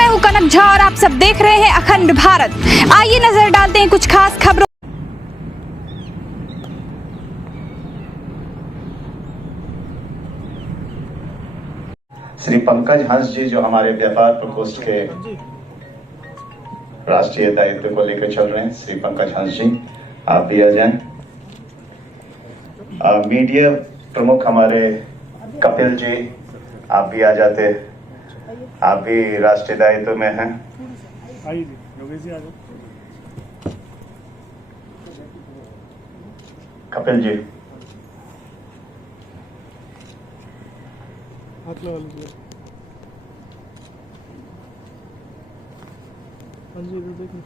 मैं हूं कनक झा और आप सब देख रहे हैं अखंड भारत। आइए नजर डालते हैं कुछ खास खबरों। श्री पंकज हंस जी जो हमारे व्यापार प्रकोष्ठ के राष्ट्रीय दायित्व को लेकर चल रहे हैं, श्री पंकज हंस जी आप भी आ जाएं। मीडिया प्रमुख हमारे कपिल जी आप भी आ जाते, आप भी राष्ट्रीय दायित्व में हैं। कपिल जी हाथ लगा लीजिए। हाँ जी इधर देखिए।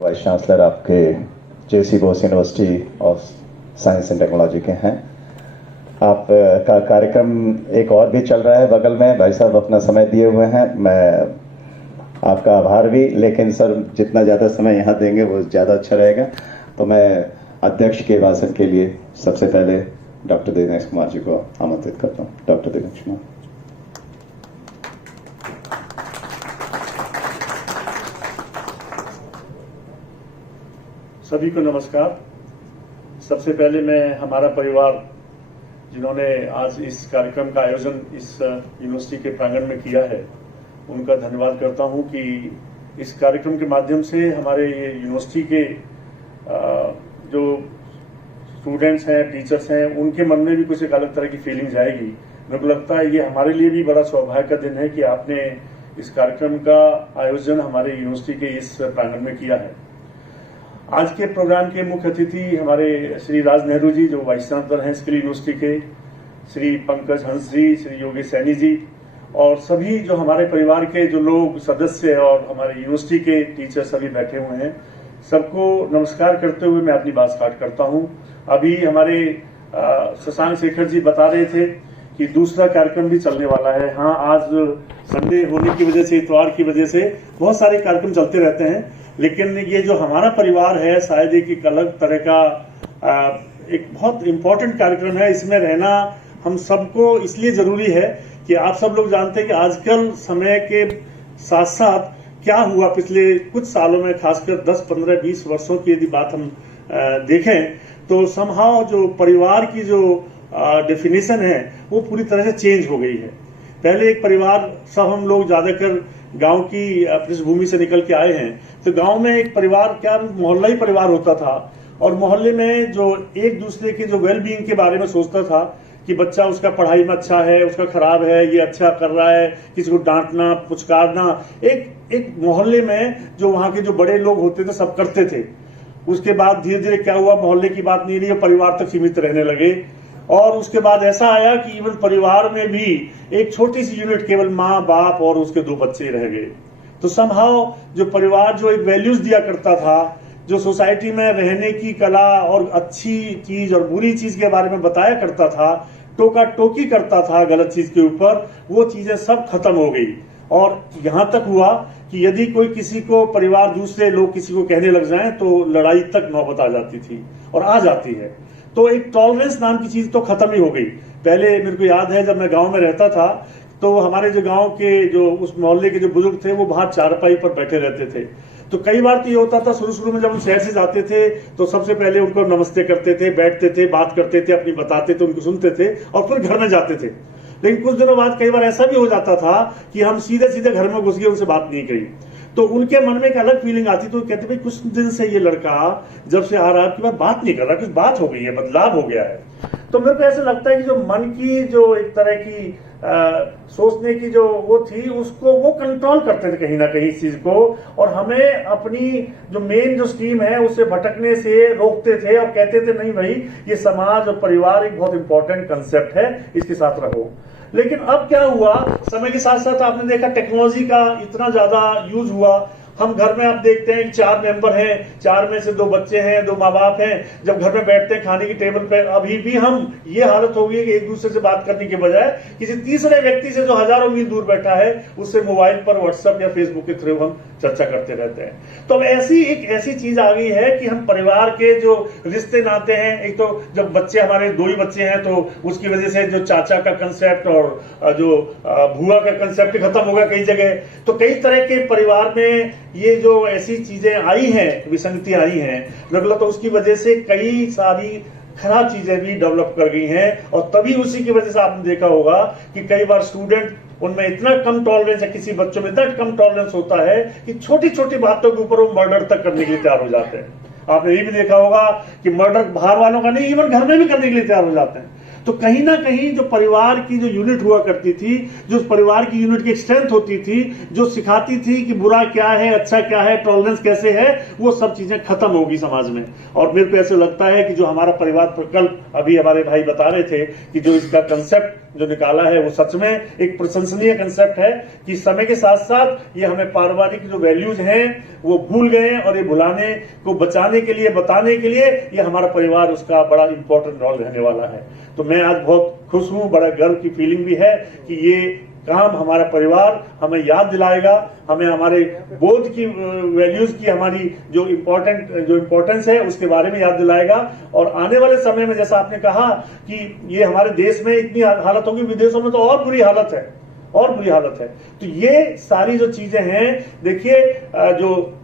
वाइस चांसलर आपके JC Bose university of science and technology के हैं। आप का कार्यक्रम एक और भी चल रहा है बगल में, भाई साहब अपना समय दिए हुए हैं, मैं आपका आभार भी, लेकिन सर जितना ज़्यादा समय यहाँ देंगे वो ज़्यादा अच्छा रहेगा। तो मैं अध्यक्ष के भाषण के लिए सबसे पहले डॉक्टर दिनेश कुमार जी को आमंत्रित करता हूँ। डॉक्टर दिनेश कुमार। सभी को नमस्कार। सबसे पहले मैं हमारा परिवार जिन्होंने आज इस कार्यक्रम का आयोजन इस यूनिवर्सिटी के प्रांगण में किया है उनका धन्यवाद करता हूं कि इस कार्यक्रम के माध्यम से हमारे ये यूनिवर्सिटी के जो स्टूडेंट्स हैं, टीचर्स हैं, उनके मन में भी कुछ एक अलग तरह की फीलिंग्स आएगी। मेरे को लगता है ये हमारे लिए भी बड़ा सौभाग्य का दिन है कि आपने इस कार्यक्रम का आयोजन हमारे यूनिवर्सिटी के इस प्रांगण में किया है। आज के प्रोग्राम के मुख्य अतिथि हमारे श्री राज नेहरू जी जो वाइस चांसलर हैं स्किल यूनिवर्सिटी के, श्री पंकज हंस जी, श्री योगेश सैनी जी और सभी जो हमारे परिवार के जो लोग सदस्य और हमारे यूनिवर्सिटी के टीचर सभी बैठे हुए हैं, सबको नमस्कार करते हुए मैं अपनी बात स्टार्ट करता हूं। अभी हमारे शशांक शेखर जी बता रहे थे कि दूसरा कार्यक्रम भी चलने वाला है। हाँ, आज संडे होने की वजह से, इतवार की वजह से बहुत सारे कार्यक्रम चलते रहते हैं, लेकिन ये जो हमारा परिवार है शायद एक अलग तरह का एक बहुत इंपॉर्टेंट कार्यक्रम है। इसमें रहना हम सबको इसलिए जरूरी है कि आप सब लोग जानते हैं कि आजकल समय के साथ साथ क्या हुआ पिछले कुछ सालों में, खासकर 10, 15, 20 वर्षों की यदि बात हम देखें तो समहाउ जो परिवार की जो डेफिनेशन है वो पूरी तरह से चेंज हो गई है। पहले एक परिवार, सब हम लोग ज्यादातर गांव की पृष्ठभूमि से निकल के आए हैं, तो गांव में एक परिवार क्या मोहल्ला ही परिवार होता था और मोहल्ले में जो एक दूसरे के जो वेलबींग के बारे में सोचता था कि बच्चा उसका पढ़ाई में अच्छा है, उसका खराब है, ये अच्छा कर रहा है, किसी को डांटना पुचकारना, एक मोहल्ले में जो वहां के जो बड़े लोग होते थे सब करते थे। उसके बाद धीरे धीरे क्या हुआ, मोहल्ले की बात नहीं रही, परिवार तक सीमित रहने लगे और उसके बाद ऐसा आया कि इवन परिवार में भी एक छोटी सी यूनिट केवल माँ बाप और उसके 2 बच्चे रह गए। तो समहाउ जो परिवार जो एक वैल्यूज दिया करता था, जो सोसाइटी में रहने की कला और अच्छी चीज और बुरी चीज के बारे में बताया करता था, टोका टोकी करता था गलत चीज के ऊपर, वो चीजें सब खत्म हो गई। और यहां तक हुआ कि यदि कोई किसी को परिवार दूसरे लोग किसी को कहने लग जाएं तो लड़ाई तक नौबत आ जाती थी और आ जाती है। तो एक टॉलरेंस नाम की चीज तो खत्म ही हो गई। पहले मेरे को याद है जब मैं गांव में रहता था तो हमारे जो गांव के जो उस मोहल्ले के जो बुजुर्ग थे वो बाहर चारपाई पर बैठे रहते थे। तो कई बार तो ये होता था, शुरू में जब हम शहर से जाते थे तो सबसे पहले उनको नमस्ते करते थे, बैठते थे, बात करते थे, अपनी बताते थे, उनको सुनते थे और फिर घर में जाते थे। लेकिन कुछ दिनों बाद कई बार ऐसा भी हो जाता था कि हम सीधे सीधे घर में घुस गए, उनसे बात नहीं करी, तो उनके मन में एक अलग फीलिंग आती। तो कहते भाई कुछ दिन से ये लड़का जब से आ रहा है आपकी बात नहीं कर रहा, कुछ बात हो गई है, बदलाव हो गया है। तो मेरे को ऐसा लगता है कि जो मन की जो एक तरह की सोचने की जो वो थी उसको वो कंट्रोल करते थे कहीं ना कहीं इस चीज को, और हमें अपनी जो मेन जो स्ट्रीम है उससे भटकने से रोकते थे और कहते थे नहीं भाई ये समाज और परिवार एक बहुत इंपॉर्टेंट कंसेप्ट है, इसके साथ रहो। लेकिन अब क्या हुआ, समय के साथ साथ आपने देखा टेक्नोलॉजी का इतना ज्यादा यूज हुआ। हम घर में आप देखते हैं 4 मेंबर हैं, 4 में से 2 बच्चे हैं, 2 माँ बाप हैं। जब घर में बैठते हैं खाने की टेबल पे, अभी भी हम ये हालत हो गई है कि एक दूसरे से बात करने के बजाय किसी तीसरे व्यक्ति से जो हजारों मील दूर बैठा है उससे मोबाइल पर व्हाट्सएप या फेसबुक के थ्रू हम चर्चा करते रहते हैं। तो अब ऐसी चीज आ गई है कि हम परिवार के जो रिश्ते नाते हैं, एक तो जब बच्चे हमारे 2 ही बच्चे हैं तो उसकी वजह से जो चाचा का कंसेप्ट और जो बुआ का कंसेप्ट खत्म हो गया कई जगह। तो कई तरह के परिवार में ये जो ऐसी चीजें आई हैं, विसंगतियां आई हैं रगला, तो उसकी वजह से कई सारी खराब चीजें भी डेवलप कर गई हैं। और तभी उसी की वजह से आपने देखा होगा कि कई बार स्टूडेंट, उनमें इतना कम टॉलरेंस है, किसी बच्चों में इतना कम टॉलरेंस होता है कि छोटी छोटी बातों के ऊपर वो मर्डर तक करने के लिए तैयार हो जाते हैं। आपने ये भी देखा होगा कि मर्डर बाहर वालों का नहीं, इवन घर में भी करने के लिए तैयार हो जाते हैं। तो कहीं ना कहीं जो परिवार की जो यूनिट हुआ करती थी, जो परिवार की यूनिट की स्ट्रेंथ होती थी, जो सिखाती थी कि बुरा क्या है, अच्छा क्या है, टॉलरेंस कैसे है, वो सब चीजें खत्म होगी समाज में। और मेरे को ऐसे लगता है कि जो हमारा परिवार प्रकल्प अभी हमारे भाई बता रहे थे कि जो इसका कंसेप्ट जो निकाला है वो सच में एक प्रशंसनीय कंसेप्ट है कि समय के साथ साथ ये हमें पारिवारिक जो वैल्यूज हैं वो भूल गए हैं, और ये भुलाने को बचाने के लिए, बताने के लिए ये हमारा परिवार उसका बड़ा इंपॉर्टेंट रोल रहने वाला है। तो मैं आज बहुत खुश हूं, बड़ा गर्व की फीलिंग भी है कि ये काम हमारा परिवार हमें याद दिलाएगा, हमें हमारे बोध की वैल्यूज की, हमारी जो इम्पोर्टेंस है उसके बारे में याद दिलाएगा। और आने वाले समय में जैसा आपने कहा कि ये हमारे देश में इतनी हालत होगी, विदेशों में तो और बुरी हालत है, और बुरी हालत है। तो ये सारी जो चीजें हैं, देखिए जो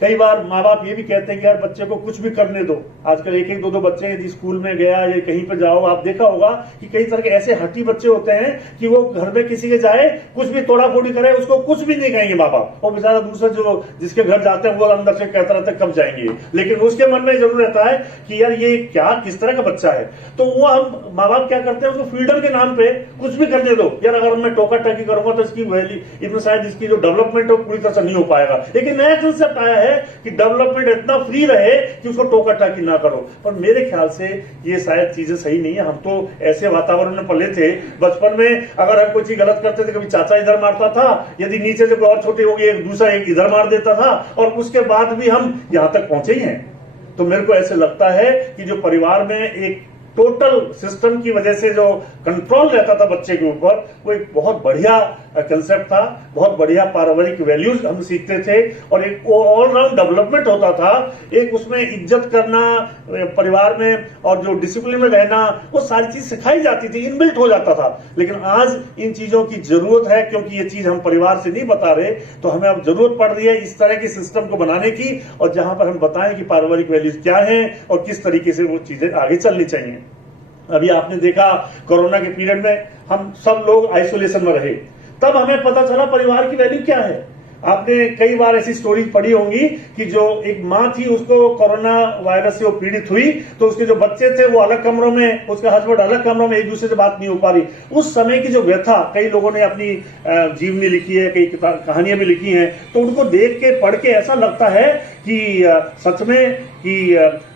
कई बार माँ बाप ये भी कहते हैं कि यार बच्चे को कुछ भी करने दो। आजकल 1-1, 2-2 बच्चे यदि स्कूल में गया या कहीं पर जाओ, आप देखा होगा कि कई तरह के ऐसे हट्टी बच्चे होते हैं कि वो घर में किसी के जाए, कुछ भी तोड़ा फोड़ी करे, उसको कुछ भी नहीं कहेंगे माँ बाप। और बेचारा दूसरा जो जिसके घर जाते हैं वो अंदर से कहता रहता है कब जाएंगे, लेकिन उसके मन में जरूर रहता है कि यार ये क्या, किस तरह का बच्चा है। तो वो हम माँ बाप क्या करते हैं, उसको फ्रीडम के नाम पे कुछ भी करने दो। यार अगर मैं टोका टाकी करूंगा तो इसकी वैल्यू, शायद इसकी जो डेवलपमेंट है वो पूरी तरह से नहीं हो पाएगा। लेकिन नया कंसेप्ट आया है कि डेवलपमेंट इतना फ्री रहे कि उसको टोका टाकी ना करो। पर मेरे ख्याल से ये शायद चीजें सही नहीं है। हम तो ऐसे वातावरण में पले थे, बचपन में अगर हम कोई चीज गलत करते थे, कभी चाचा इधर मारता था, यदि नीचे से कोई और छोटे हो गए एक दूसरा एक इधर मार देता था, और उसके बाद भी हम यहां तक पहुंचे ही हैं। तो मेरे को ऐसे लगता है कि जो परिवार में एक टोटल सिस्टम की वजह से जो कंट्रोल रहता था बच्चे के ऊपर, वो एक बहुत बढ़िया कंसेप्ट था, बहुत बढ़िया पारिवारिक वैल्यूज हम सीखते थे, और एक ऑलराउंड डेवलपमेंट होता था। एक उसमें इज्जत करना परिवार में, और जो डिसिप्लिन में रहना, वो सारी चीज सिखाई जाती थी, इनबिल्ट हो जाता था। लेकिन आज इन चीजों की जरूरत है, क्योंकि ये चीज हम परिवार से नहीं बता रहे, तो हमें अब जरूरत पड़ रही है इस तरह के सिस्टम को बनाने की, और जहां पर हम बताएं कि पारिवारिक वैल्यूज क्या है और किस तरीके से वो चीजें आगे चलनी चाहिए। अभी आपने देखा कोरोना के पीरियड में हम सब लोग आइसोलेशन में रहे, तब हमें पता चला परिवार की वैल्यू क्या है। आपने कई बार ऐसी स्टोरी पढ़ी होंगी कि जो एक माँ थी, उसको कोरोना वायरस से वो पीड़ित हुई, तो उसके जो बच्चे थे वो अलग कमरों में, उसका हस्बैंड अलग कमरों में, एक दूसरे से बात नहीं हो पा रही। उस समय की जो व्यथा, कई लोगों ने अपनी जीवनी लिखी है, कई कहानियां भी लिखी हैं, तो उनको देख के पढ़ के ऐसा लगता है कि सच में कि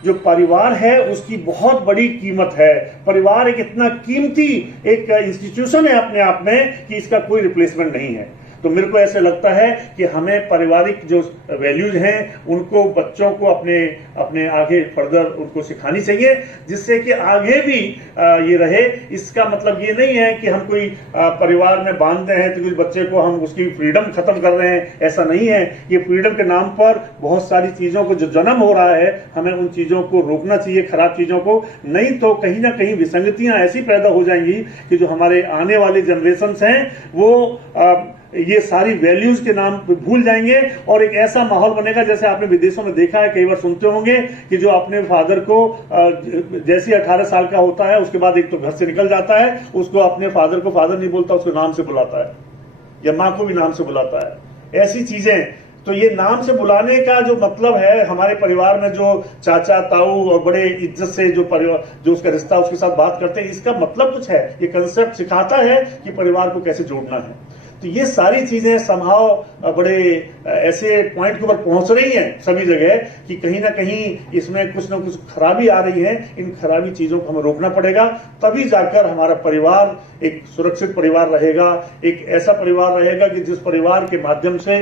जो परिवार है उसकी बहुत बड़ी कीमत है। परिवार एक इतना कीमती एक इंस्टीट्यूशन है अपने आप में कि इसका कोई रिप्लेसमेंट नहीं है। तो मेरे को ऐसे लगता है कि हमें पारिवारिक जो वैल्यूज हैं उनको बच्चों को अपने आगे फर्दर उनको सिखानी चाहिए, जिससे कि आगे भी ये रहे। इसका मतलब ये नहीं है कि हम कोई परिवार में बांधते हैं तो किसी बच्चे को हम उसकी फ्रीडम खत्म कर रहे हैं, ऐसा नहीं है। ये फ्रीडम के नाम पर बहुत सारी चीजों को जो जन्म हो रहा है, हमें उन चीजों को रोकना चाहिए, खराब चीजों को। नहीं तो कहीं ना कहीं विसंगतियां ऐसी पैदा हो जाएंगी कि जो हमारे आने वाले जनरेशन हैं वो ये सारी वैल्यूज के नाम पे भूल जाएंगे, और एक ऐसा माहौल बनेगा जैसे आपने विदेशों में देखा है, कई बार सुनते होंगे कि जो अपने फादर को जैसे 18 साल का होता है उसके बाद एक तो घर से निकल जाता है, उसको अपने फादर को फादर नहीं बोलता, उसको नाम से बुलाता है, या माँ को भी नाम से बुलाता है। ऐसी चीजें, तो ये नाम से बुलाने का जो मतलब है, हमारे परिवार में जो चाचा ताऊ और बड़े इज्जत से जो परिवार जो उसका रिश्ता उसके साथ बात करते हैं, इसका मतलब कुछ है। ये कंसेप्ट सिखाता है कि परिवार को कैसे जोड़ना है। तो ये सारी चीजें संभाव बड़े ऐसे पॉइंट के ऊपर पहुंच रही हैं सभी जगह कि कहीं ना कहीं इसमें कुछ ना कुछ खराबी आ रही है। इन खराबी चीजों को हमें रोकना पड़ेगा, तभी जाकर हमारा परिवार एक सुरक्षित परिवार रहेगा, एक ऐसा परिवार रहेगा कि जिस परिवार के माध्यम से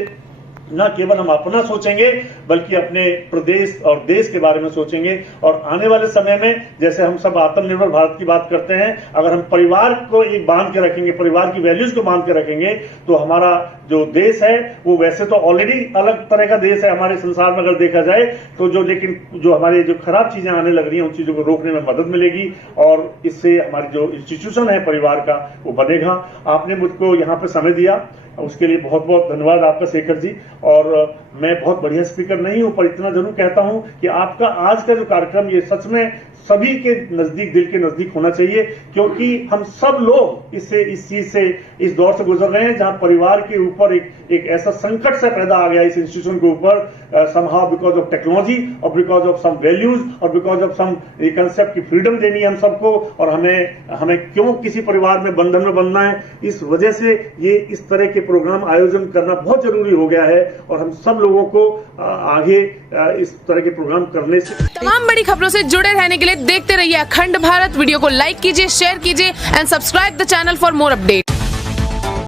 न केवल हम अपना सोचेंगे बल्कि अपने प्रदेश और देश के बारे में सोचेंगे। और आने वाले समय में जैसे हम सब आत्मनिर्भर भारत की बात करते हैं, अगर हम परिवार को एक बांध के रखेंगे, परिवार की वैल्यूज को बांध के रखेंगे, तो हमारा जो देश है वो वैसे तो ऑलरेडी अलग तरह का देश है हमारे संसार में अगर देखा जाए तो, लेकिन जो हमारी जो खराब चीजें आने लग रही हैं उन चीजों को रोकने में मदद मिलेगी और इससे हमारी जो इंस्टीट्यूशन है परिवार का वो बनेगा। आपने मुझको यहाँ पे समय दिया, उसके लिए बहुत बहुत धन्यवाद आपका शेखर जी। और मैं बहुत बढ़िया स्पीकर नहीं हूं, पर इतना जरूर कहता हूं कि आपका आज का जो कार्यक्रम ये सच में सभी के नजदीक, दिल के नजदीक होना चाहिए, क्योंकि हम सब लोग इस चीज से, इस दौर से गुजर रहे हैं जहां परिवार के ऊपर एक ऐसा संकट से पैदा आ गया इस इंस्टीट्यूशन के ऊपर, somehow बिकॉज ऑफ टेक्नोलॉजी और बिकॉज ऑफ सम वैल्यूज और बिकॉज ऑफ सम कंसेप्ट की फ्रीडम देनी है हम सबको, और हमें क्यों किसी परिवार में बंधन में बंधना है। इस वजह से ये इस तरह के प्रोग्राम आयोजन करना बहुत जरूरी हो गया है और हम सब लोगों को आगे इस तरह के प्रोग्राम करने से। तमाम बड़ी खबरों से जुड़े रहने के लिए देखते रहिए अखंड भारत। वीडियो को लाइक कीजिए, शेयर कीजिए and subscribe the channel for more update.